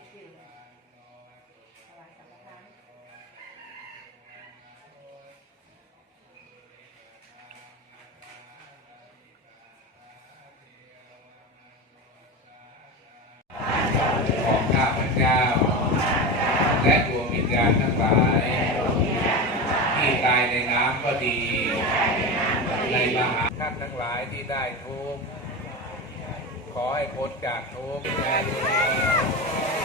ดอยู่ถวายสัานก้าพและดวงวิญญาณทั้งหลายที่ตายในน้ำก็ดี ในมหาท่านทั้งหลายที่ได้ทุกข์ขอให้พ้นจากทุกข์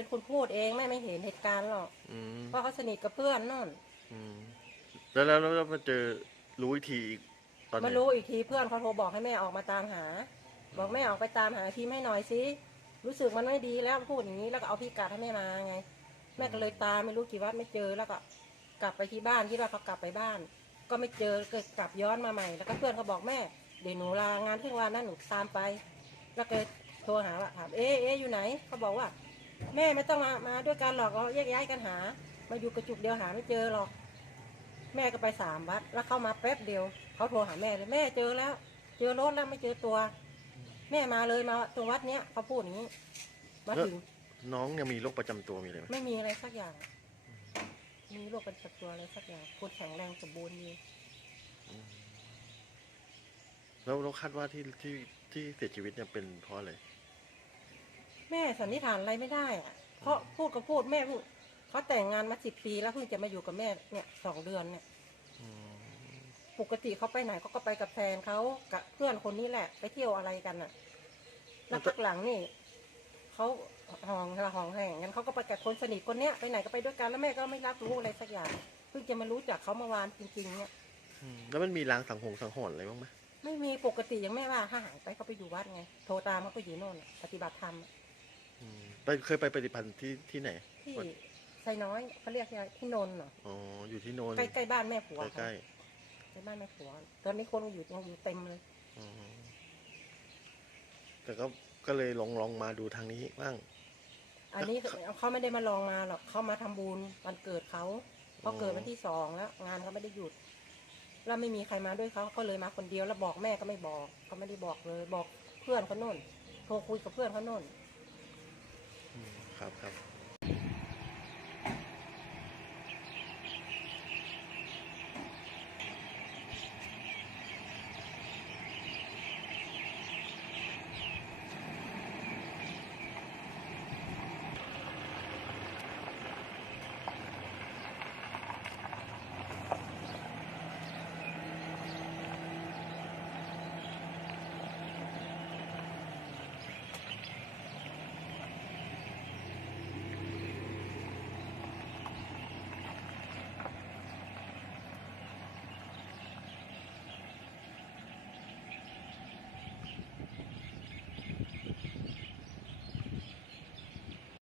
เขาเป็นคนพูดเองแม่ไม่เห็นเหตุการณ์หรอกอืมเพราะเขาสนิทกับเพื่อนนั่นอืมแล้วแล้วแล้วมาเจอรู้อีกทีอีกตอนไหนมารู้อีกทีเพื่อนเขาโทรบอกให้แม่ออกมาตามหา บอกแม่ออกไปตามหาพี่ให้หน่อยสิรู้สึกมันไม่ดีแล้วพูดอย่างนี้แล้วก็เอาพี่กัดให้แม่มาไง แม่ก็เลยตามไม่รู้กี่วัดไม่เจอแล้วก็กลับไปที่บ้านที่ว่าเขากลับไปบ้าน ก็ไม่เจอก็กลับย้อนมาใหม่ แล้วก็เพื่อนเขาบอกแม่เดี๋ยวหนูลางานครึ่งวันนั้นหนูตามไป แล้วก็โทรหาว่าถามเอ๊ะเอ๊ะอยู่ไหนเขาบอกว่า แม่ไม่ต้องมามาด้วยกันหรอกเราแยกย้ายกันหา มาอยู่กระจุกเดียวหาไม่เจอหรอก แม่ก็ไปสามวัด แล้วเข้ามาแป๊บเดียวเขาโทรหาแม่เลยแม่เจอแล้ว เจอรถแล้วไม่เจอตัว แม่มาเลยมาตรงวัดเนี้ยเขาพูดอย่างนี้มาถึงน้องเนี่ยมีโรคประจำตัวมีอะไรไหมไม่มีอะไรสักอย่าง มีโรคประจำตัวอะไรสักอย่างคนแข็งแรงสมบูรณ์ดีแล้วเราคาดว่าที่ที่ที่เสียชีวิตเนี่ยเป็นเพราะอะไร แม่สันนิษฐานอะไรไม่ได้อะเพราะพูดก็พูดแม่พูดเขาแต่งงานมาสิบปีแล้วเพิ่งจะมาอยู่กับแม่เนี่ยสองเดือนเนี่ยอืมปกติเขาไปไหนเขาก็ไปกับแฟนเขากับเพื่อนคนนี้แหละ ไปเที่ยวอะไรกันน่ะแล้วพักหลังนี่เขาห้องละห้องแห่งงั้นเขาก็ไปกับคนสนิทคนเนี้ยไปไหนก็ไปด้วยกันแล้วแม่ก็ไม่รับรู้อะไรสักอย่างเพิ่งจะมารู้จักเขาเมื่อวานจริง ๆ เนี่ย อืมแล้วมันมีรางสังหงสังหรณ์อะไรบ้างไหมไม่มีปกติยังไม่ว่าถ้าหายไปเขาไปอยู่วัดไง โทรตามเขาไปอยู่โน่นน่ะปฏิบัติธรรมอืม ไปเคยไปปฏิบัติที่ที่ไหน ที่ไซน้อยเขาเรียกอะไรที่นนท์เหรออ๋อ อยู่ที่โนนใกล้ใกล้บ้านแม่ผัวใกล้ใกล้บ้านแม่ผัว ตอนนี้คนอยู่ยังอยู่เต็มเลย ๆอืมแต่ก็ก็เลยลองลองมาดูทางนี้บ้าง อันนี้เขาไม่ได้มาลองมาหรอกเขามาทำบุญวันเกิดเขาเขาเกิดวันที่สองแล้ว งานเขาไม่ได้หยุด แล้วไม่มีใครมาด้วยเขาก็เลยมาคนเดียวแล้วบอกแม่ก็ไม่บอกเขาไม่ได้บอกเลย บอกเพื่อนเขาโน่นโทรคุยกับเพื่อนเขาโน่นอืม ครับครับ